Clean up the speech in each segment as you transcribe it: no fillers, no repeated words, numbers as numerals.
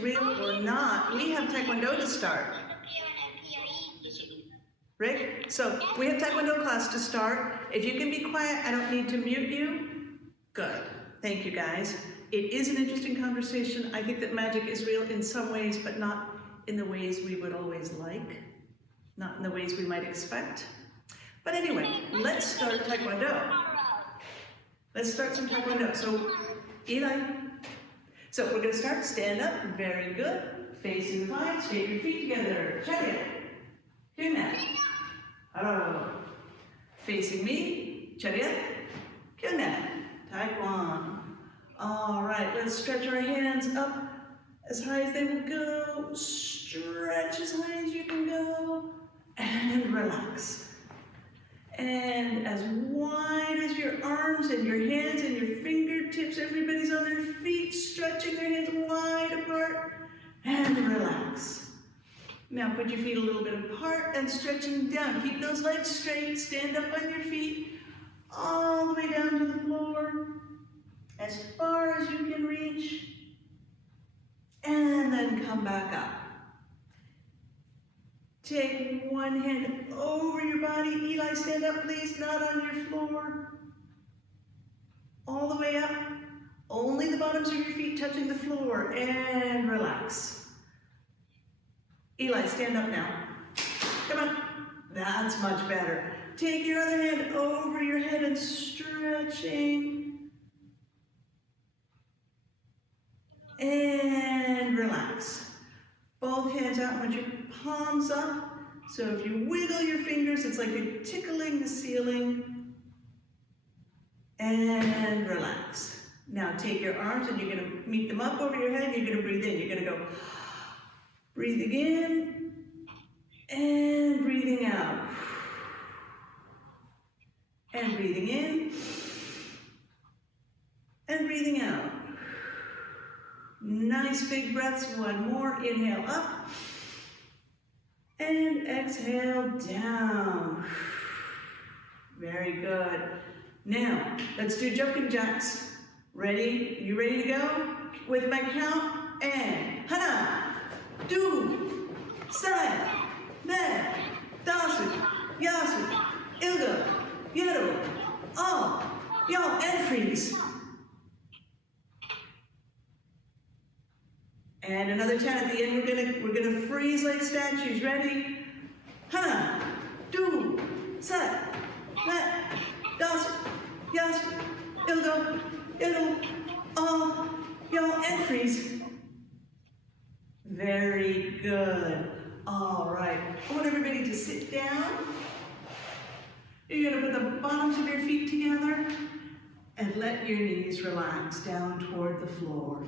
real or not, we have Taekwondo to start. Rick? So we have Taekwondo class to start. If you can be quiet, I don't need to mute you. Good. Thank you, guys. It is an interesting conversation. I think that magic is real in some ways, but not in the ways we would always like, not in the ways we might expect. But anyway, let's start Taekwondo. Let's start some Taekwondo. So, Eli. So we're going to start. Stand up. Very good. Facing the line. Straighten your feet together. Check it. Do that. Oh. Facing me. Check it. Good that. Taekwon. All right. Let's stretch our hands up as high as they will go. Stretch as high as you can go. And relax. And as wide as your arms and your hands and your fingertips, everybody's on their feet, stretching their hands wide apart, and relax. Now put your feet a little bit apart and stretching down. Keep those legs straight, stand up on your feet, all the way down to the floor, as far as you can reach, and then come back up. Take one hand over your body. Eli, stand up, please, not on your floor. All the way up. Only the bottoms of your feet touching the floor. And relax. Eli, stand up now. Come on. That's much better. Take your other hand over your head and stretching. And relax. Both hands out, want your palms up. So if you wiggle your fingers, it's like you're tickling the ceiling. And relax. Now take your arms and you're going to meet them up over your head. You're going to breathe in. You're going to go breathing in and breathing out. And breathing in and breathing out. Nice big breaths. One more. Inhale up. And exhale down. Very good. Now, let's do jumping jacks. Ready? You ready to go? With my count. And hana, do, sai, ne, dasu, yasu, ilga, yeru, all, y'all, and freeze. And another 10 at the end. We're gonna freeze like statues. Ready? Hana, do, sai, ne, dasu, yasu, ilga, yeru, all, y'all, and freeze. Very good. All right. I want everybody to sit down. You're going to put the bottoms of your feet together and let your knees relax down toward the floor.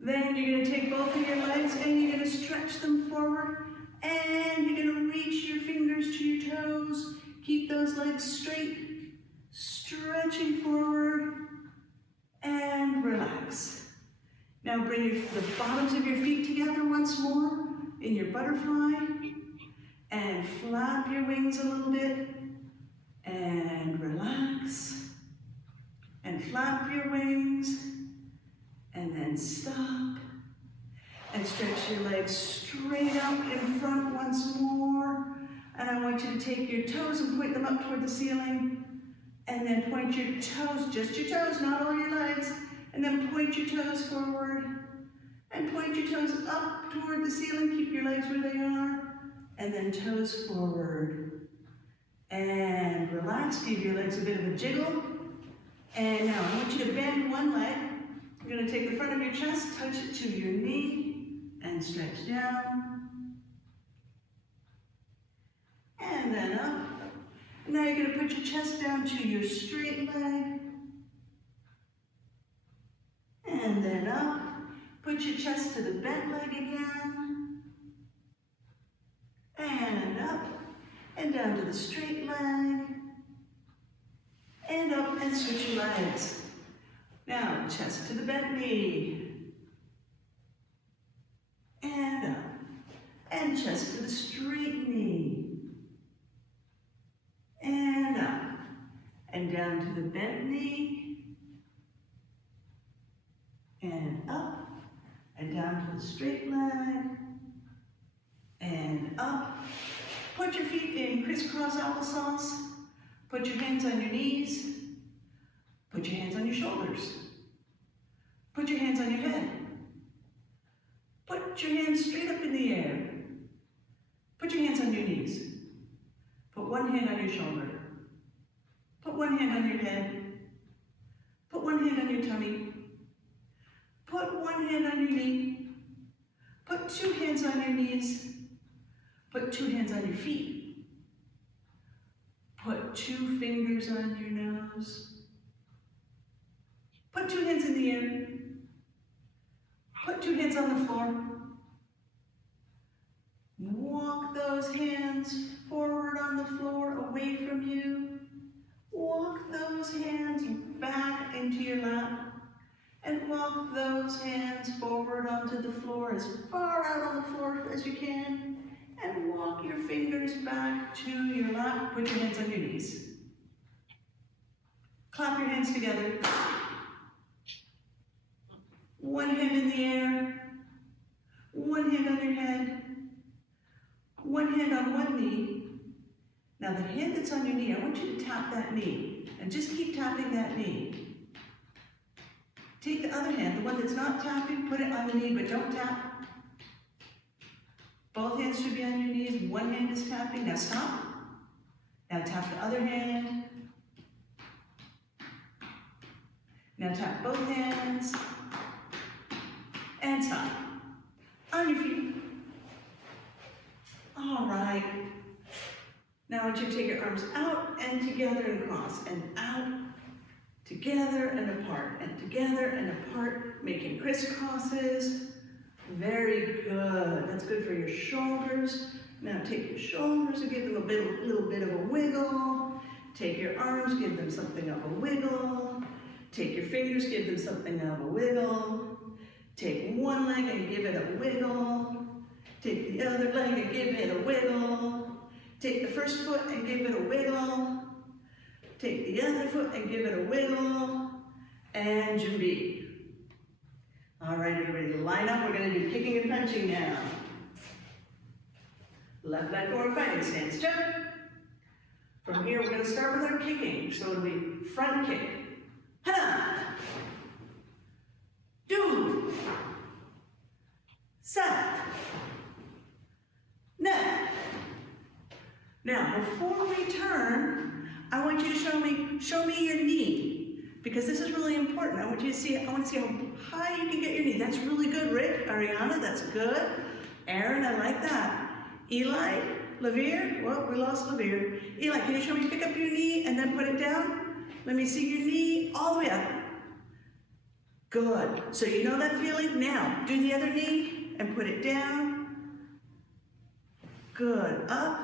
Then you're going to take both of your legs and you're going to stretch them forward and you're going to reach your fingers to your toes. Keep those legs straight, stretching forward and relax. Now bring the bottoms of your feet together once more in your butterfly and flap your wings a little bit and relax and flap your wings and then stop and stretch your legs straight out in front once more. And I want you to take your toes and point them up toward the ceiling and then point your toes, just your toes, not all your legs. And then point your toes forward and point your toes up toward the ceiling. Keep your legs where they are. And then toes forward. And relax. Give your legs a bit of a jiggle. And now I want you to bend one leg. You're going to take the front of your chest, touch it to your knee, and stretch down. And then up. And now you're going to put your chest down to your straight leg. And then up, put your chest to the bent leg again. And up, and down to the straight leg. And up, and switch your legs. Now, chest to the bent knee. And up, and chest to the straight knee. And up, and down to the bent knee. and up, and down to the straight leg, and up. Put your feet in crisscross applesauce. Put your hands on your knees. Put your hands on your shoulders. Put your hands on your head. Put your hands straight up in the air. Put your hands on your knees. Put one hand on your shoulder. Put one hand on your head. Put one hand on your tummy. Put one hand on your knee. Put two hands on your knees. Put two hands on your feet. Put two fingers on your nose. Put two hands in the air. Put two hands on the floor. Walk those hands forward on the floor, away from you. Walk those hands back into your lap. And walk those hands forward onto the floor, as far out on the floor as you can. And walk your fingers back to your lap. Put your hands on your knees. Clap your hands together. One hand in the air. One hand on your head. One hand on one knee. Now the hand that's on your knee, I want you to tap that knee. And just keep tapping that knee. Take the other hand, the one that's not tapping, put it on the knee, but don't tap. Both hands should be on your knees. One hand is tapping. Now stop. Now tap the other hand. Now tap both hands. And stop. On your feet. All right. Now I want you to take your arms out and together and cross. And out, together and apart. And together and apart, making crisscrosses. Very good. That's good for your shoulders. Now take your shoulders and give them a little bit of a wiggle. Take your arms, give them something of a wiggle. Take your fingers, give them something of a wiggle. Take one leg and give it a wiggle. Take the other leg and give it a wiggle. Take the first foot and give it a wiggle. Take the other foot and give it a wiggle. And Jumbi. All right, everybody, line up. We're going to do kicking and punching now. Left leg forward, fighting stance, jump. From here, we're going to start with our kicking. So it'll be front kick. Hana. Do. Set. Net. Now, before we turn, I want you to show me your knee, because this is really important. I want to see how high you can get your knee. That's really good, Rick, Ariana, that's good. Aaron, I like that. Eli, Lavere, well, we lost Lavere. Eli, can you show me, pick up your knee and then put it down? Let me see your knee all the way up. Good, so you know that feeling? Now, do the other knee and put it down. Good, up.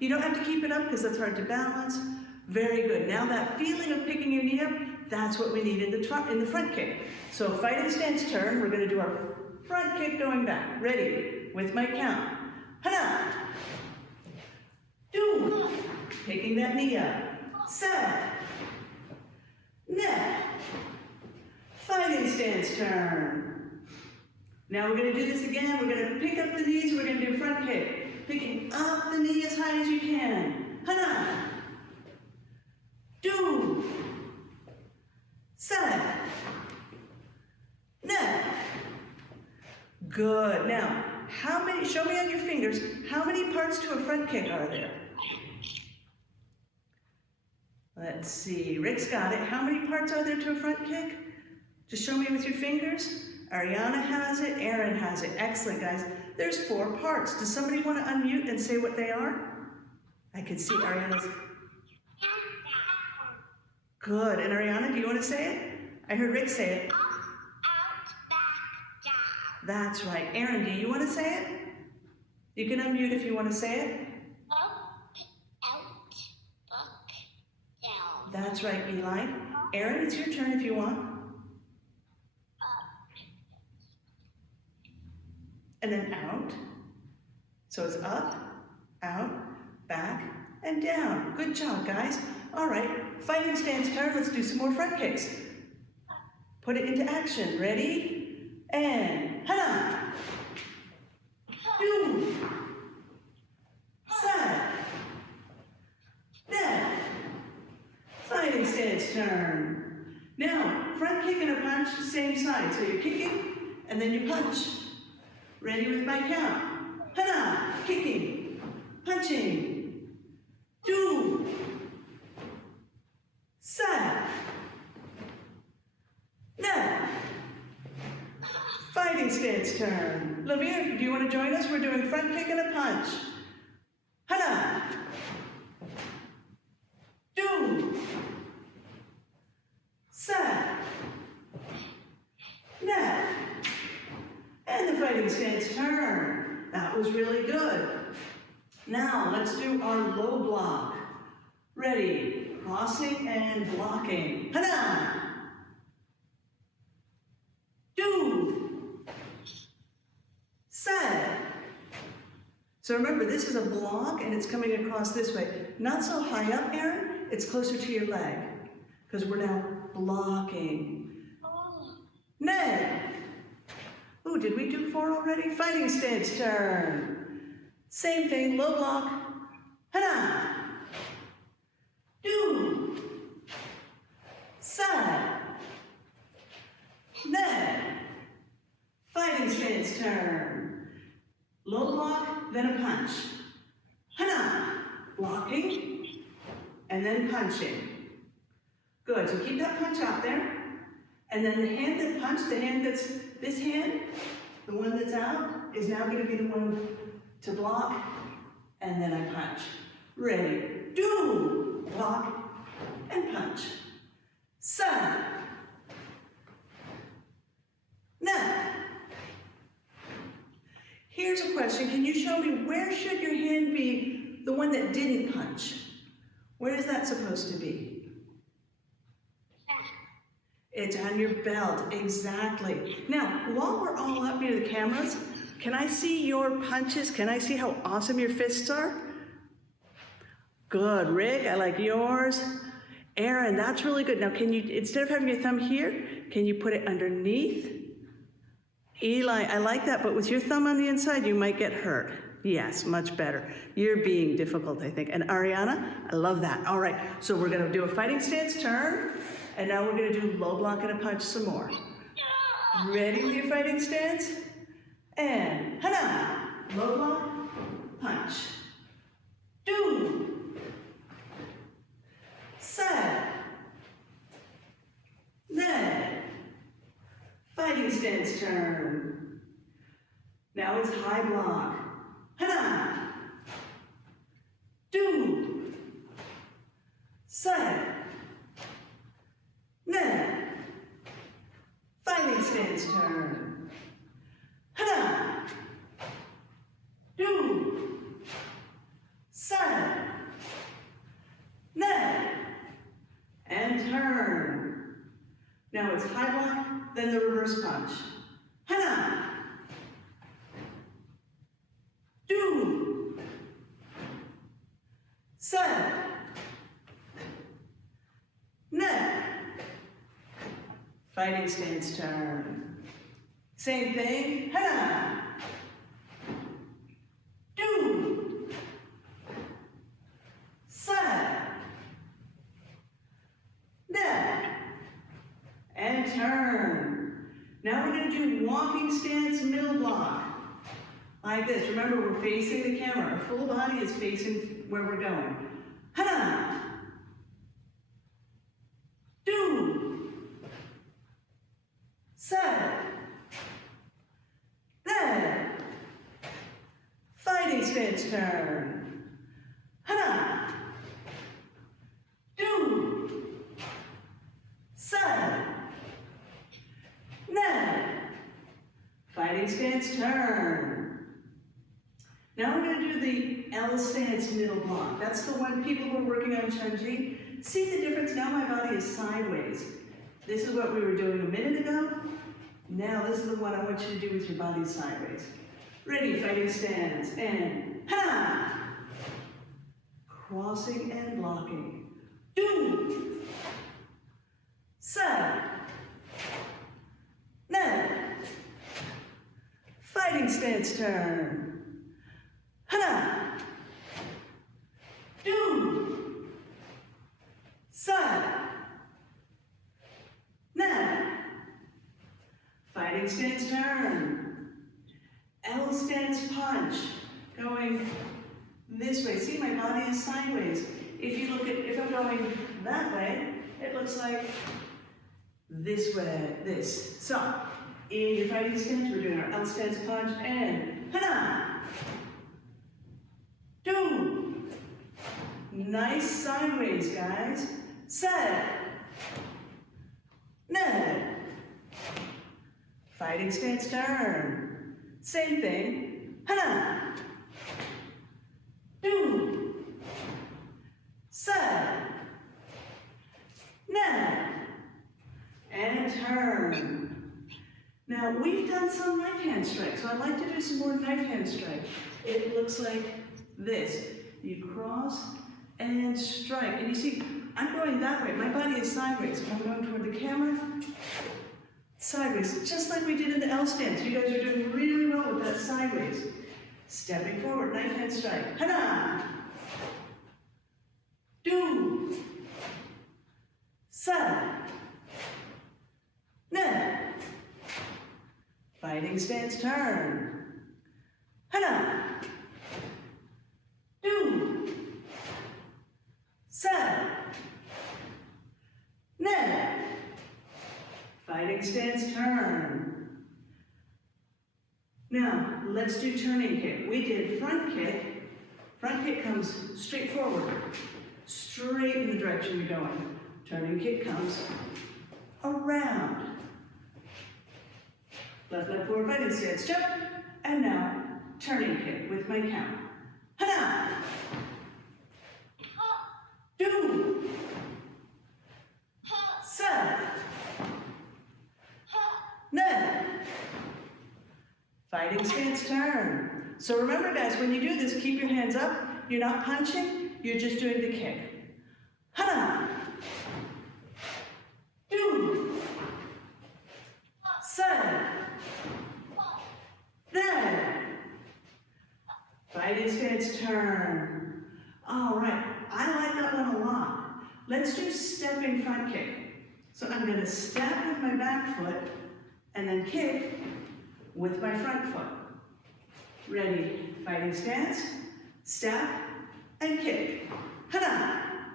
You don't have to keep it up because that's hard to balance. Very good. Now that feeling of picking your knee up, that's what we need in the front kick. So fighting stance turn, we're going to do our front kick going back. Ready? With my count. Hana. Do. Picking that knee up. Set. Net. Fighting stance turn. Now we're going to do this again. We're going to pick up the knees. We're going to do front kick. Picking up the knee as high as you can. Hana. Do. Set. Net. Good. Now, show me on your fingers, how many parts to a front kick are there? Let's see, Rick's got it. How many parts are there to a front kick? Just show me with your fingers. Ariana has it, Aaron has it. Excellent, guys. There's 4 parts. Does somebody want to unmute and say what they are? I can see Ariana's. Good. And Ariana, do you want to say it? I heard Rick say it. Up, out, back, down. That's right. Aaron, do you want to say it? You can unmute if you want to say it. Up, out, back, down. That's right, Eli. Aaron, it's your turn if you want. And then out. So it's up, out, back, and down. Good job, guys. All right, fighting stance turn. Let's do some more front kicks. Put it into action. Ready? And hana. Do. Side. Net. Fighting stance turn. Now, front kick and a punch, same side. So you're kicking and then you punch. Ready with my count. Hana. Kicking. Punching. Do. Side. Net. Fighting stance turn. Lavere, do you want to join us? We're doing front kick and a punch. Hana. Do. Side. Net. And the fighting stance turn. That was really good. Now let's do our low block. Ready? Crossing and blocking. Hana. Do. Side. So remember, this is a block and it's coming across this way. Not so high up, Aaron. It's closer to your leg because we're now blocking. Ned. Ooh, did we do 4 already? Fighting stance turn. Same thing, low block. Hana. Do. Side. Ned. Fighting stance turn. Low block, then a punch. Hana. Blocking, and then punching. Good, so keep that punch out there. And then the hand that punched, the hand that's, this hand, the one that's out, is now going to be the one to block, and then I punch. Ready, do, block, and punch. Side. Net. Here's a question, can you show me where should your hand be, the one that didn't punch? Where is that supposed to be? It's on your belt, exactly. Now, while we're all up near the cameras, can I see your punches? Can I see how awesome your fists are? Good, Rick, I like yours. Aaron, that's really good. Now, can you, instead of having your thumb here, can you put it underneath? Eli, I like that, but with your thumb on the inside, you might get hurt. Yes, much better. You're being difficult, I think. And Ariana, I love that. All right, so we're gonna do a fighting stance turn, and now we're gonna do low block and a punch some more. Ready with your fighting stance? And hana, low block, punch. Do. Side. Then. Fighting stance turn. Now it's high block. Hana. Do. Side. Then. Fighting stance turn. Hana. Do. Side. Then. And turn. Now it's high block, then the reverse punch. Hana. Do. Side. Net. Fighting stance turn. Same thing. Hana. Do. Side. Net. And turn. Now we're going to do walking stance middle block. Like this. Remember, we're facing the camera. Our full body is facing where we're going. Hana. Do. Side. Then. Fighting stance turn. Hana. Do. Side. Then. Fighting stance turn. Now we're going to do the L stance middle block. That's the one people who are working on Chunji. See the difference? Now my body is sideways. This is what we were doing a minute ago. Now this is the one I want you to do with your body sideways. Ready, fighting stance, and ha! Crossing and blocking. Do. Side. fighting stance turn. Hana. Do. Side. Na. Fighting stance turn. L stance punch. Going this way. See, my body is sideways. If I'm going that way, it looks like this way, this. So, in your fighting stance, we're doing our L stance punch and hana. Do. Nice sideways, guys. Set. Ned. Fighting stance turn. Same thing. Hana. Do. Set. Ned. And turn. Now, we've done some knife hand strike, so I'd like to do some more knife hand strike. It looks like this. You cross and strike. And you see, I'm going that way. My body is sideways. If I'm going toward the camera, sideways, just like we did in the L stance. You guys are doing really well with that sideways. Stepping forward, knife hand strike. Hana. Do. Sa. Na. Fighting stance turn. Hana. Do. Sa. Na. Fighting stance turn. Now, let's do turning kick. We did front kick. Front kick comes straight forward, straight in the direction you're going. Turning kick comes around. Left leg forward, fighting stance, jump. And now, turning kick with my count. Hana. Do. Sa. Na. Fighting stance turn. So remember, guys, when you do this, keep your hands up. You're not punching, you're just doing the kick. Hana. Do. Sa. Na. Fighting stance turn. All right, I like that one a lot. Let's do stepping front kick. So I'm going to step with my back foot and then kick with my front foot. Ready, fighting stance, step, and kick. Hana.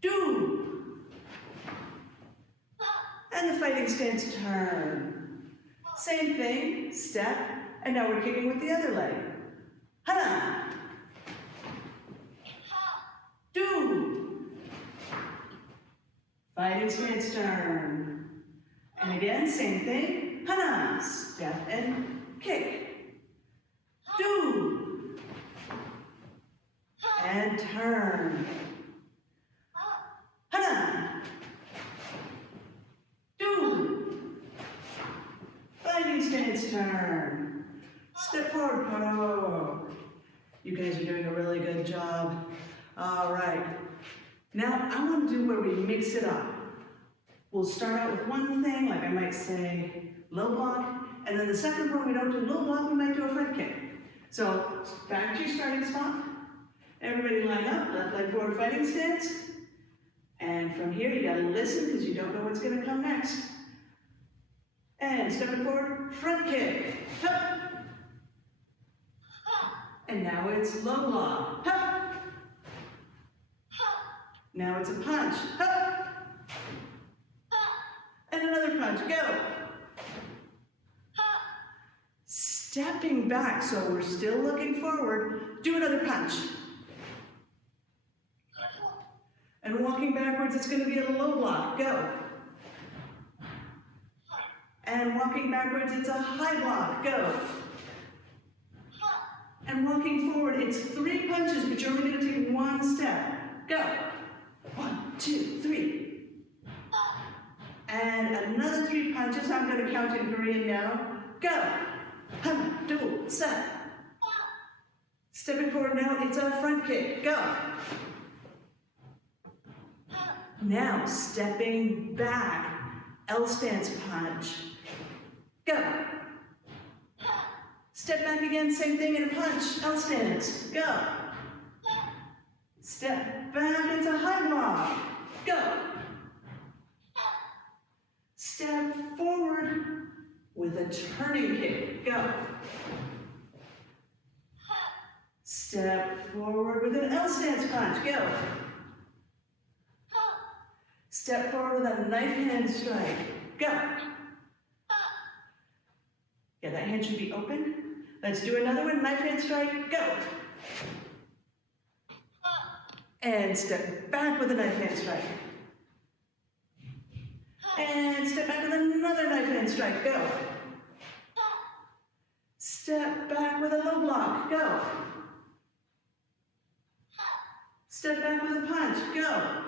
Do. And the fighting stance turn. Same thing, step, and now we're kicking with the other leg. Hana. Do. Fighting stance turn. And again, same thing. Hana. Step and kick. Do. And turn. Hana. Do. Fighting stance turn. Step forward, po. You guys are doing a really good job. All right. Now, I want to do where we mix it up. We'll start out with one thing, like I might say low block, and then the second one we don't do low block, we might do a front kick. So, back to your starting spot. Everybody line up, left leg forward fighting stance. And from here, you gotta listen because you don't know what's gonna come next. And stepping forward, front kick. Hup. And now it's low block. Hup. Now it's a punch. Hup. And another punch. Go. Stepping back, so we're still looking forward. Do another punch. And walking backwards, it's going to be a low block. Go. And walking backwards, it's a high block. Go. And walking forward, it's 3 punches, but you're only going to take 1 step. Go. 1, 2, 3. And another 3 punches. I'm going to count in Korean now. Go. 1, 2, 3. Stepping forward now, it's a front kick. Go. Now, stepping back, L stance punch. Go. Step back again, same thing in a punch. L stance. Go. Step back into high block. Go. Step forward with a turning kick. Go. Step forward with an L stance punch. Go. Step forward with a knife hand strike. Go. Yeah, that hand should be open. Let's do another one. Knife hand strike. Go. And step back with a knife hand strike. And step back with another knife hand strike. Go. Step back with a low block. Go. Step back with a punch. Go.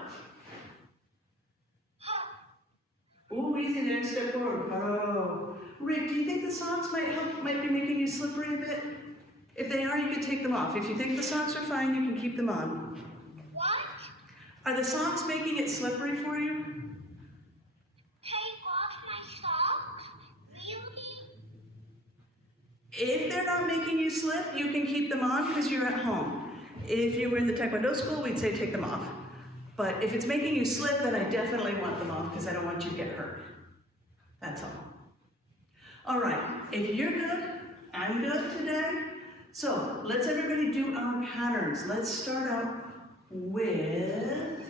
Ooh, easy there. Step forward. Oh. Rick, do you think the socks might be making you slippery a bit? If they are, you can take them off. If you think the socks are fine, you can keep them on. What? Are the socks making it slippery for you? Take off my socks? Really? If they're not making you slip, you can keep them on because you're at home. If you were in the Taekwondo school, we'd say take them off. But if it's making you slip, then I definitely want them off because I don't want you to get hurt. That's all. All right, if you're good, I'm good today. So let's everybody do our patterns. Let's start out with,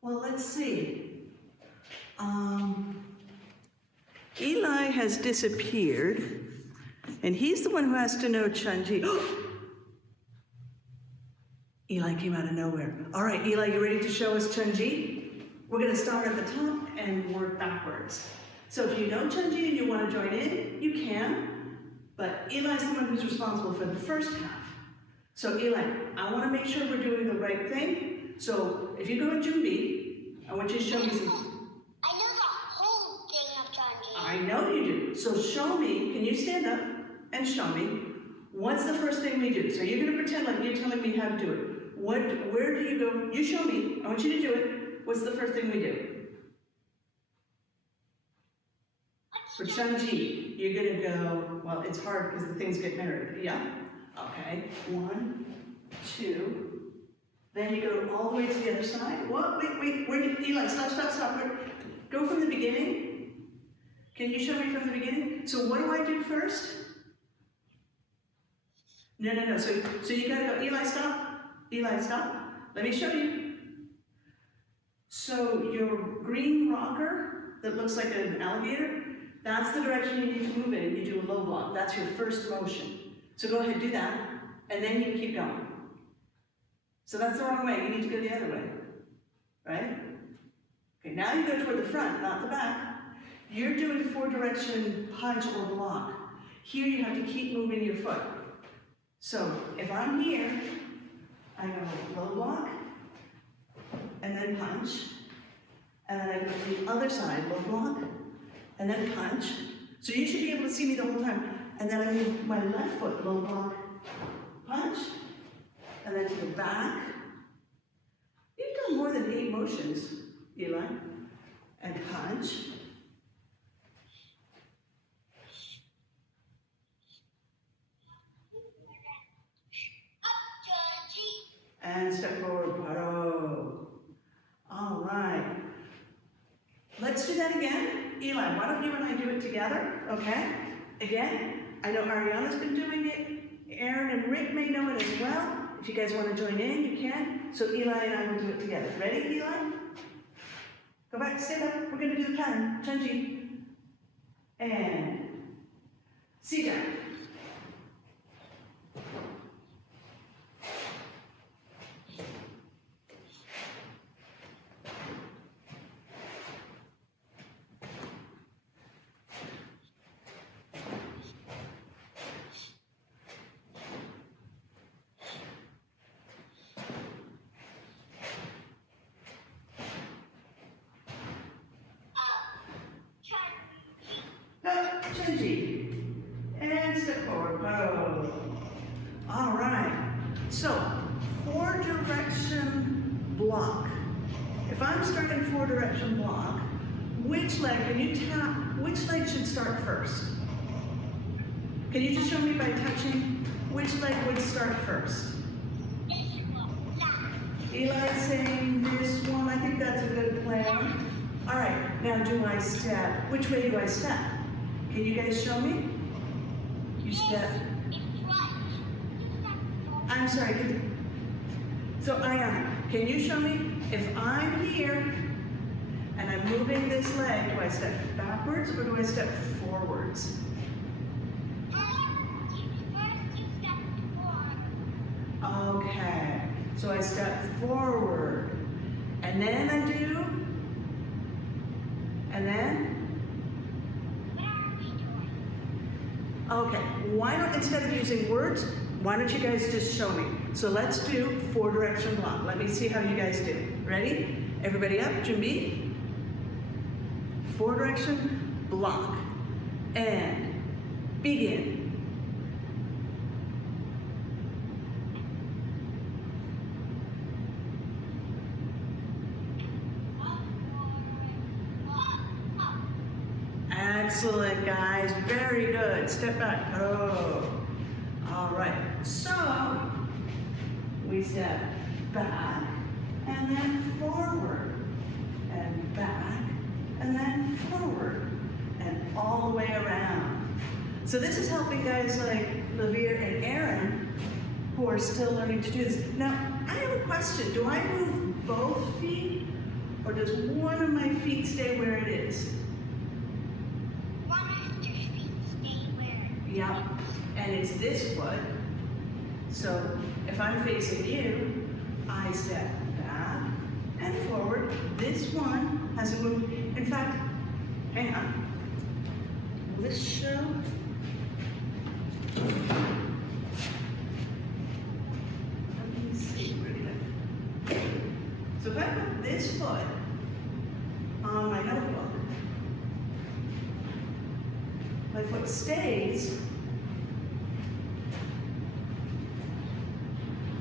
well, let's see. Eli has disappeared, and he's the one who has to know Chunji. Eli came out of nowhere. All right, Eli, you ready to show us Chunji? We're gonna start at the top and work backwards. So if you know Chunji and you wanna join in, you can, but Eli's the one who's responsible for the first half. So Eli, I wanna make sure we're doing the right thing. So if you go in Junbi, I want you to show me some. I know the whole thing of Chunji. I know you do. So show me, can you stand up and show me, what's the first thing we do? So you're gonna pretend like you're telling me how to do it. Where do you go? You show me, I want you to do it. What's the first thing we do? For Chunji, you're gonna go, well, it's hard because the things get married, yeah? Okay, 1, 2, then you go all the way to the other side. What, wait, where did, Eli, stop. Go from the beginning. Can you show me from the beginning? So what do I do first? No, so you gotta go, Eli, stop. Let me show you. So your green rocker that looks like an alligator, that's the direction you need to move in. You do a low block. That's your first motion. So go ahead, do that, and then you keep going. So that's the wrong way. You need to go the other way, right? Okay, now you go toward the front, not the back. You're doing 4-direction punch or block. Here you have to keep moving your foot. So if I'm here, I go low block, and then punch, and then I go to the other side, low block, and then punch. So you should be able to see me the whole time. And then I move my left foot, low block, punch, and then to the back. You've done more than 8 motions, Eli. And punch. And step forward, paro. All right. Let's do that again. Eli, why don't you and I do it together, okay? Again, I know Ariana's been doing it. Aaron and Rick may know it as well. If you guys want to join in, you can. So Eli and I will do it together. Ready, Eli? Go back, stand up. We're going to do the pattern. Chunji. And sit down. Chunji. And step forward. Oh. All right. So, 4-direction block. If I'm starting 4-direction block, which leg, can you tap, which leg should start first? Can you just show me by touching which leg would start first? This one. That. Eli's saying this one, I think that's a good plan. All right, now do I step? Which way do I step? Can you guys show me? You step. In front. I'm sorry. So Ariana, can you show me if I'm here and I'm moving this leg, do I step backwards or do I step forwards? First you step forward. Okay, so I step forward and then I do, and then? What are we doing? Okay, why don't, instead of using words, why don't you guys just show me? So let's do 4-direction block. Let me see how you guys do. Ready? Everybody up, Junbi? 4-direction block. And begin. Excellent, guys. Very good. Step back. Oh. All right. So we step back and then forward and back and then forward and all the way around. So this is helping guys like Lavere and Aaron who are still learning to do this. Now, I have a question. Do I move both feet or does one of my feet stay where it is? One of your feet stay where? Yep, and it's this foot. So if I'm facing you, I step back and forward. This one hasn't moved. In fact, hang on. Will this show? Let me see. So if I put this foot on my notebook, my foot stays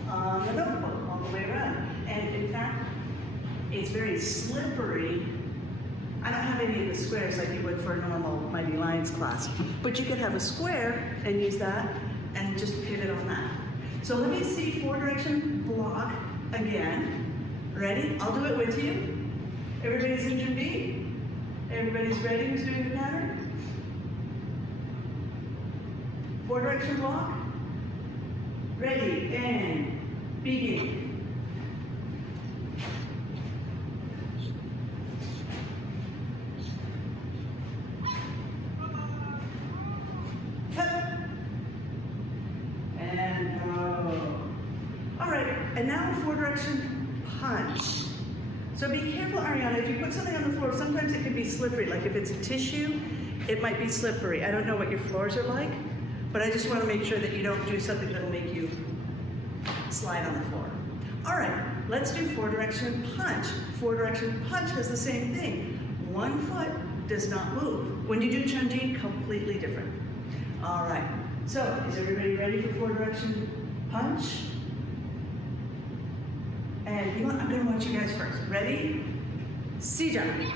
on the notebook all the way around. And in fact, it's very slippery. I don't have any of the squares like you would for a normal Mighty Lions class, but you could have a square and use that and just pivot on that. So let me see 4-direction block again. Ready? I'll do it with you. Everybody's in Junbi? Everybody's ready who's doing the pattern? 4-direction block. Ready, and begin. And go. All right, and now 4-direction punch. So be careful, Ariana, if you put something on the floor, sometimes it can be slippery. Like if it's a tissue, it might be slippery. I don't know what your floors are like, but I just want to make sure that you don't do something that'll make you slide on the floor. All right, let's do 4-direction punch. 4-direction punch has the same thing. One foot does not move. When you do Chunji, completely different. All right, so is everybody ready for 4-direction punch? And you know what? I'm gonna watch you guys first. Ready? Sijak.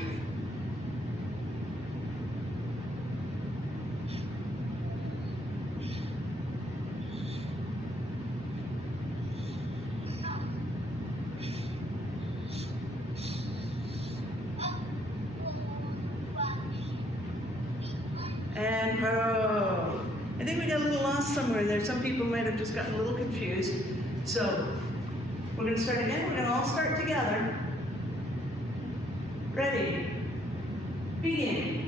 And pro. I think we got a little lost somewhere in there. Some people might have just gotten a little confused. So we're going to start again. We're going to all start together. Ready? Begin.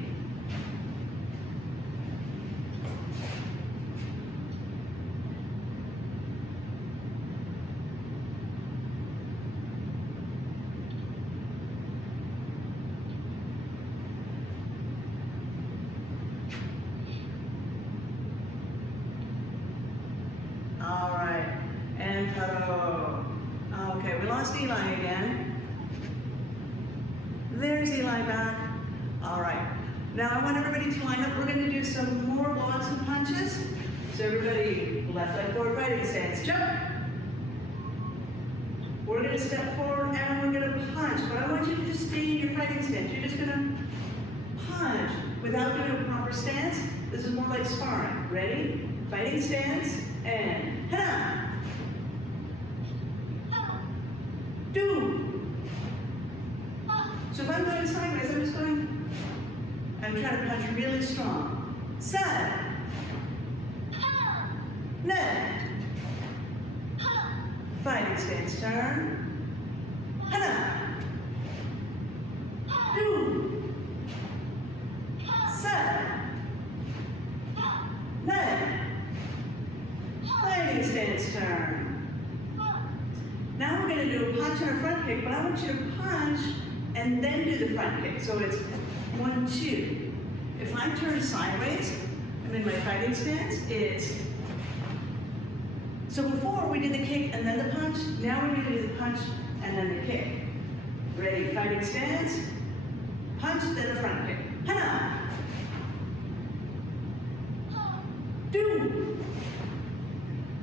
All right, and paro. Okay, we lost Eli again. There's Eli back. All right, now I want everybody to line up. We're going to do some more blocks and punches. So everybody, left leg forward, fighting stance, jump. We're going to step forward and we're going to punch, but I want you to just stay in your fighting stance. You're just going to without doing a proper stance, this is more like sparring. Ready? Fighting stance, and hana. Do. So if I'm going sideways, I'm just going, I'm trying to punch really strong. Side. Net. Fighting stance, turn. Hana. Do. Side. Net. Fighting stance, turn. Now we're going to do a punch and a front kick, but I want you to punch and then do the front kick. So it's 1, 2. If I turn sideways, I'm in my fighting stance, it's... So before we did the kick and then the punch, now we're going to do the punch and then the kick. Ready, fighting stance, punch, then the front kick. Hana. Do.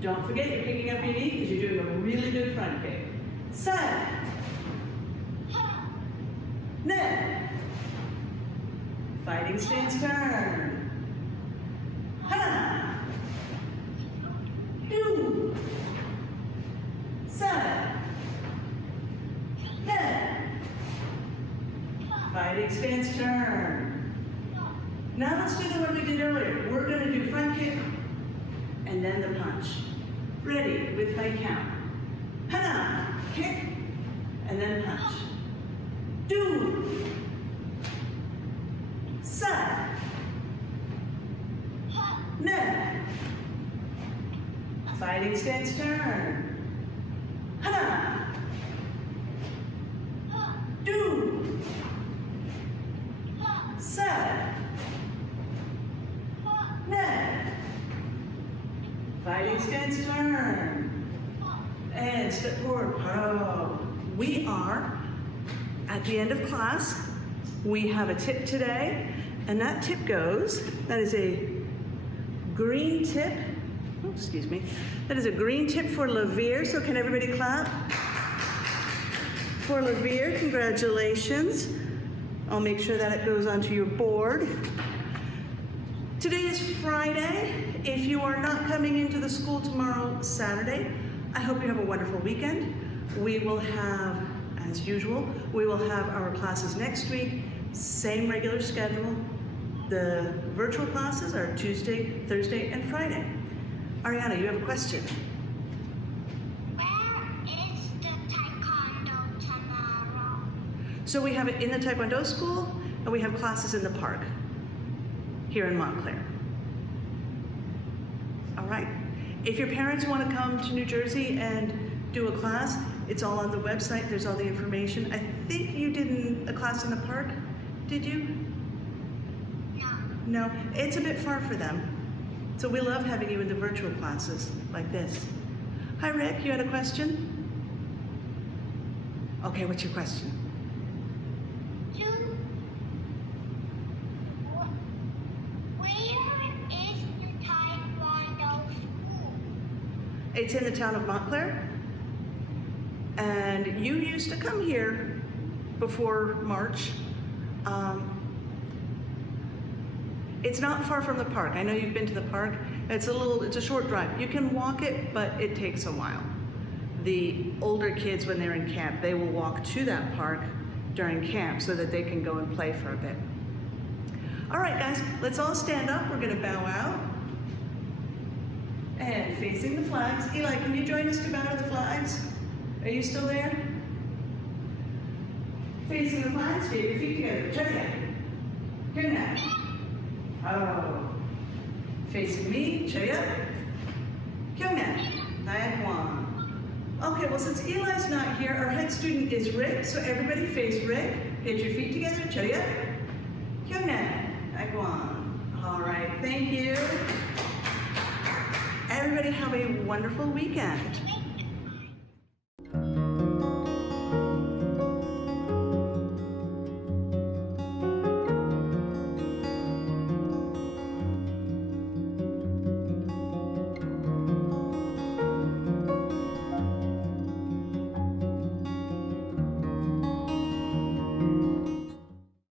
Don't forget you're picking up your knee because you're doing a really good front kick. Side. Net. Fighting stance, turn. Hana. Do. Side. Net. Fighting stance, turn. Now let's do the one we did earlier. We're going to do front kick and then the punch. Ready, with my count. Hana, kick, and then punch. Do. Side. Net. Fighting stance, turn. Hana. Do. Side. Net. Fighting stance, turn. And step forward. Oh. We are at the end of class. We have a tip today, and that tip goes, that is a green tip. Oh, excuse me. That is a green tip for Lavere. So can everybody clap? For Lavere, congratulations. I'll make sure that it goes onto your board. Today is Friday. If you are not coming into the school tomorrow, Saturday, I hope you have a wonderful weekend. We will have, as usual, we will have our classes next week, same regular schedule. The virtual classes are Tuesday, Thursday, and Friday. Ariana, you have a question? Where is the taekwondo tomorrow? So we have it in the Taekwondo school, and we have classes in the park here in Montclair. All right. If your parents want to come to New Jersey and do a class, it's all on the website. There's all the information. I think you did a class in the park, did you? No. No, it's a bit far for them. So we love having you in the virtual classes like this. Hi, Rick, you had a question? Okay, what's your question? Where is the taekwondo school? It's in the town of Montclair. And you used to come here before March. It's not far from the park. I know you've been to the park. It's a short drive. You can walk it, but it takes a while. The older kids, when they're in camp, they will walk to that park during camp so that they can go and play for a bit. All right, guys, let's all stand up. We're gonna bow out. And facing the flags. Eli, can you join us to bow to the flags? Are you still there? Facing the flags, get your feet together. Check it. Good now. Oh. Facing me, Chaya. Kyungna. Taekwon. Okay, well, since Eli's not here, our head student is Rick, so everybody face Rick. Get your feet together, Chaya. Kyungna. Taekwon. All right, thank you. Everybody have a wonderful weekend.